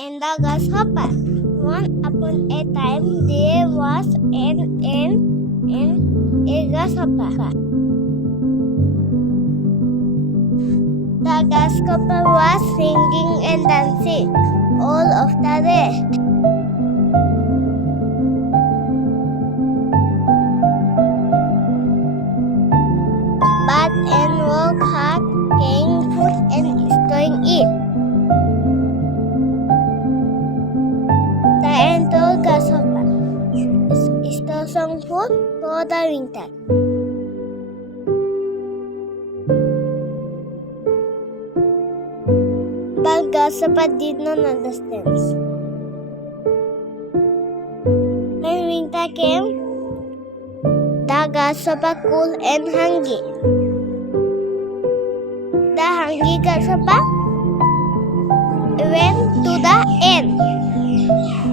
and the grasshopper. Once upon a time, there was a grasshopper. The grasshopper was singing and dancing all of the day. But an woodcock came food and stole it. The ant told grasshopper, "Store some food for the winter." But grasshopper did not understand. When winter came, the grasshopper cold and hungry. The hungry grasshopper went to the ant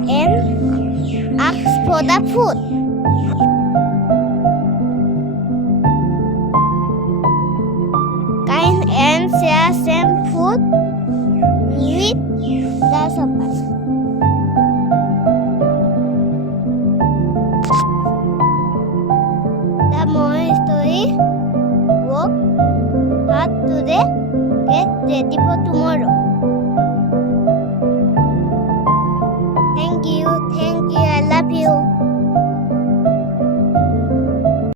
and asked for the food. Kind ant share some food with grasshopper. The moral story: work hard today, get ready for tomorrow.